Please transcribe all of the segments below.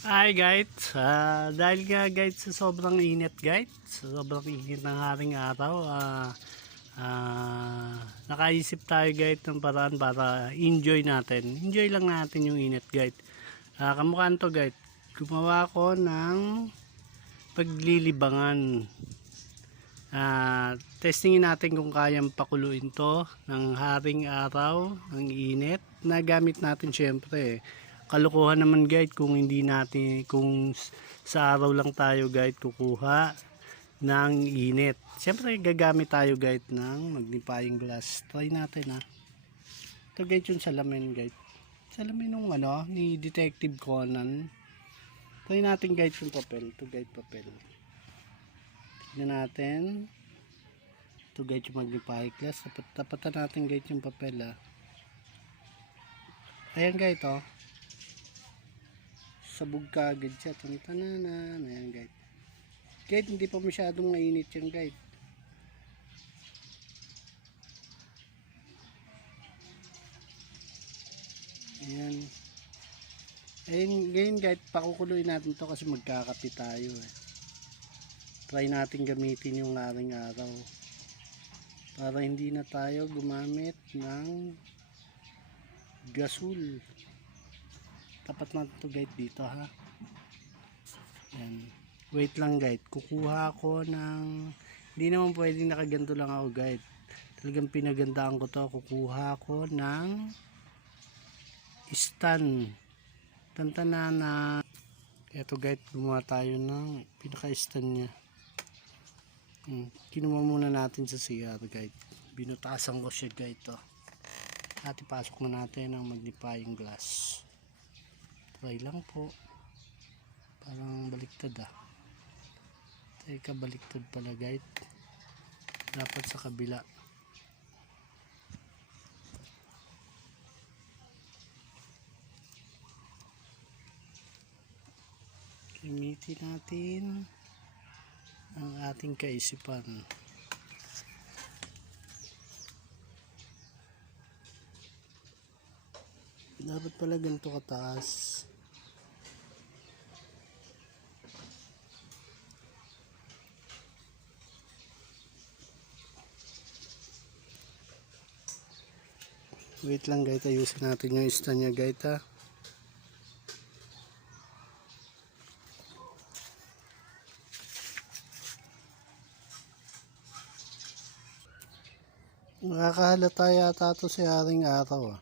Hi guys, dahil nga guys sa sobrang init guys, sa sobrang init ng haring araw, nakaisip tayo guys ng paraan para enjoy natin. Enjoy lang natin yung init guys. Kamukha to guys, gumawa ko ng paglilibangan. Testingin natin kung kayang pakuluin to ng haring araw, ng init, na gamit natin syempre. Kalukuhan naman guys kung hindi natin, kung sa araw lang tayo guys kukuha ng init. Syempre gagamit tayo guys ng magnifying glass. Try natin ha. Ito guys yung salamin guys. Salamin nung ni Detective Conan. Try natin guys yung papel. Ito guys papel. Tignan natin. Ito guys yung magnifying glass. Tapatan natin guys yung papel ha. Ayan guys oh. Sabog ka agad siya. Tantanan. Ayan guys. Guys, hindi pa masyadong mainit yan guys. Ayan. Ayan ngayon guys, pakukuluin natin to kasi magkakape tayo eh. Try natin gamitin yung aring araw. Para hindi na tayo gumamit ng gasol. Tapat natin to guys dito ha. Ayan. Wait lang guys, kukuha ko ng, hindi naman pwedeng nakaganto lang ako guys, talagang pinagandaan ko to. Kukuha ko ng stand, tantanana. Eto guys, gumawa tayo ng pinaka stand nya. Kinuha muna natin sa CR guys, binutasan ko siya guys to. At ipasok na natin ang magnifying glass. Try lang po, parang baliktad Teka, baliktad pala guys. Dapat sa kabila. Gamitin natin ang ating kaisipan. Dapat pala ganito kataas. Wait lang guys, ayusin natin yung stand nya guys ha. Nakakahalata yata ito si haring araw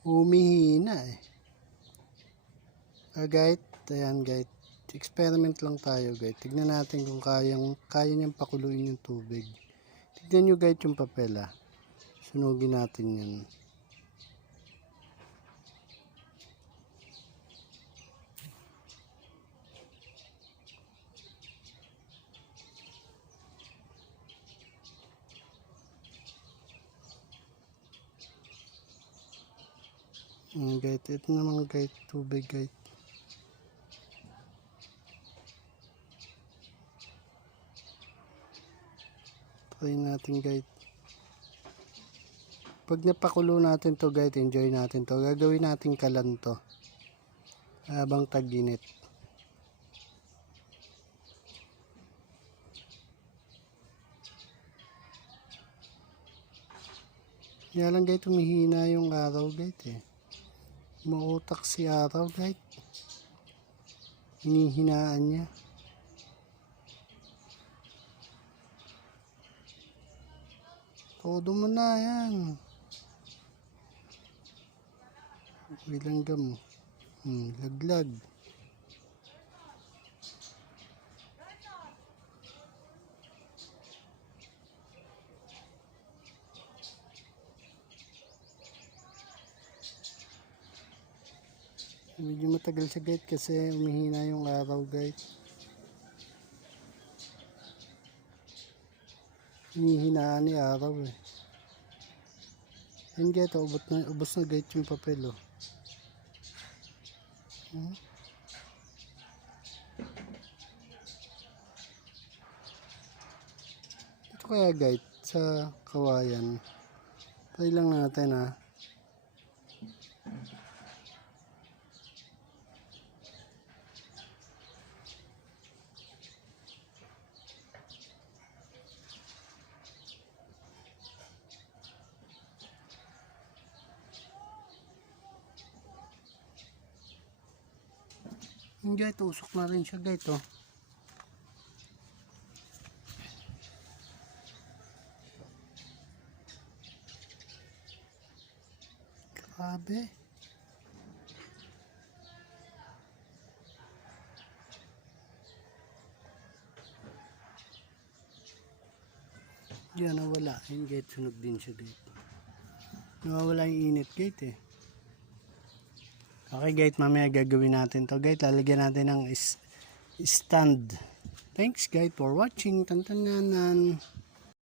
humihina guys, ayan guys, experiment lang tayo guys. Tignan natin kung kaya niyang pakuluin yung tubig. Tignan nyo guys yung papel sunugin natin yan. Guys, ito naman guys, tubig guys. Try natin guys. Pag napakulo natin to guys, enjoy natin to. Gagawin natin kalan to habang tag-init. Kaya lang guys, tumihina yung araw guys mautak si araw guys. Hinihinaan niya. Todo mo na yan. Bilanggam. Laglag. Medyo matagal siya guys kasi umihina yung araw guys. Hinihinaan ni araw Yan guys, ubos na guys yung papel Ito kaya guys sa kawayan. Try lang natin Yung guys, usok na rin siya guys, oh. Grabe. Diyan nawala. Yung gate sunog din siya gate. Nawawala yung init gate eh. Okay gate, mamaya gagawin natin to gate. Lalagyan natin ng stand. Thanks guys for watching. Tantananan.